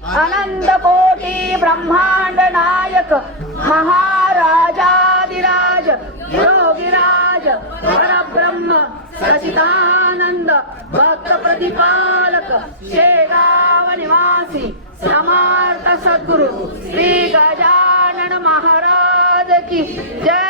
अनंत कोटी ब्रह्मांड नायक महाराजादिराज योगिराज परब्रह्म सचिदानंद भक्त प्रतिपालक शेगाव निवासी समर्थ सद्गुरु श्री गजानन महाराज की जय